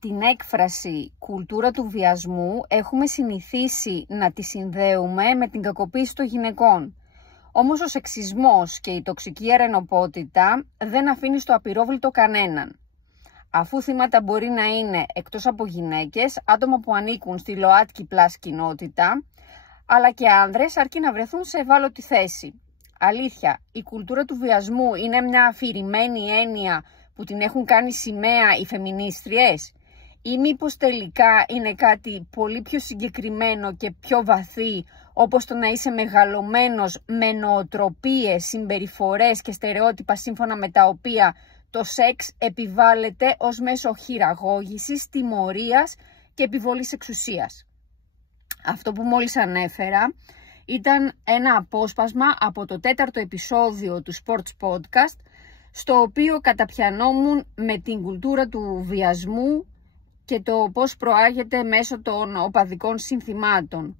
την έκφραση κουλτούρα του βιασμού έχουμε συνηθίσει να τη συνδέουμε με την κακοποίηση των γυναικών. Όμως ο σεξισμός και η τοξική αιρενοπότητα δεν αφήνει στο απειρόβλητο κανέναν. Αφού θύματα μπορεί να είναι, εκτός από γυναίκες, άτομα που ανήκουν στη ΛΟΑΤΚΙ+ κοινότητα, αλλά και άνδρες, αρκεί να βρεθούν σε ευάλωτη θέση. Αλήθεια, η κουλτούρα του βιασμού είναι μια αφηρημένη έννοια που την έχουν κάνει σημαία οι φεμινίστριες, ή μήπως τελικά είναι κάτι πολύ πιο συγκεκριμένο και πιο βαθύ, όπως το να είσαι μεγαλωμένος με νοοτροπίες, συμπεριφορές και στερεότυπα σύμφωνα με τα οποία το σεξ επιβάλλεται ως μέσο χειραγώγησης, τιμωρίας και επιβολής εξουσίας. Αυτό που μόλις ανέφερα ήταν ένα απόσπασμα από το 4ο επεισόδιο του Sports Podcast, στο οποίο καταπιανόμουν με την κουλτούρα του βιασμού και το πώς προάγεται μέσω των οπαδικών συνθημάτων.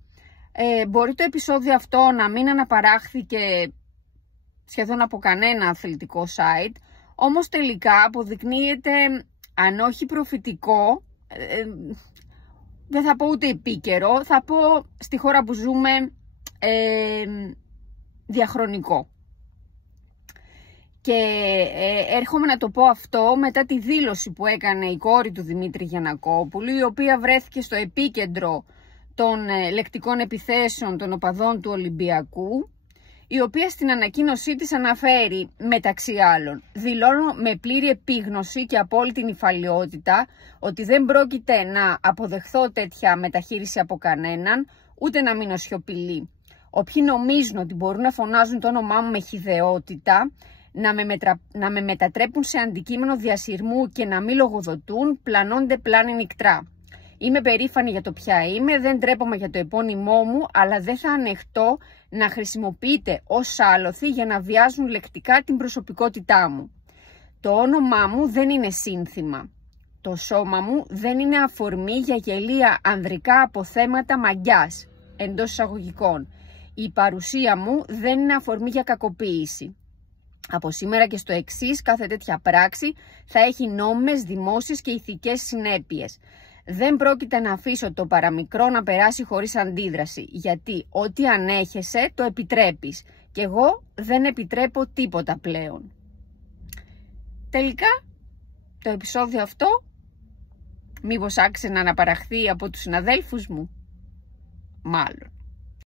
Μπορεί το επεισόδιο αυτό να μην αναπαράχθηκε σχεδόν από κανένα αθλητικό site, όμως τελικά αποδεικνύεται, αν όχι προφητικό, δεν θα πω ούτε επίκαιρο, θα πω στη χώρα που ζούμε διαχρονικό. Και έρχομαι να το πω αυτό μετά τη δήλωση που έκανε η κόρη του Δημήτρη Γιαννακόπουλου, η οποία βρέθηκε στο επίκεντρο των λεκτικών επιθέσεων των οπαδών του Ολυμπιακού, η οποία στην ανακοίνωσή της αναφέρει, μεταξύ άλλων, δηλώνω με πλήρη επίγνωση και απόλυτη νηφαλιότητα ότι δεν πρόκειται να αποδεχθώ τέτοια μεταχείριση από κανέναν, ούτε να μείνω σιωπηλή. Όποιοι νομίζουν ότι μπορούν να φωνάζουν το όνομά μου με χυδαιότητα, να με μετατρέπουν σε αντικείμενο διασυρμού και να μην λογοδοτούν, πλανώνται πλάνη νικτρά. Είμαι περήφανη για το ποια είμαι, δεν τρέπομαι για το επώνυμό μου, αλλά δεν θα ανεχτώ να χρησιμοποιείται ως άλοθη για να βιάζουν λεκτικά την προσωπικότητά μου. Το όνομά μου δεν είναι σύνθημα. Το σώμα μου δεν είναι αφορμή για γελία ανδρικά αποθέματα μαγιάς, εντός εισαγωγικών. Η παρουσία μου δεν είναι αφορμή για κακοποίηση. Από σήμερα και στο εξής, κάθε τέτοια πράξη θα έχει νόμιμες, δημόσιες και ηθικές συνέπειες. Δεν πρόκειται να αφήσω το παραμικρό να περάσει χωρίς αντίδραση, γιατί ό,τι ανέχεσαι το επιτρέπεις και εγώ δεν επιτρέπω τίποτα πλέον. Τελικά, το επεισόδιο αυτό μήπως άξιζε να αναπαραχθεί από τους συναδέλφους μου? Μάλλον.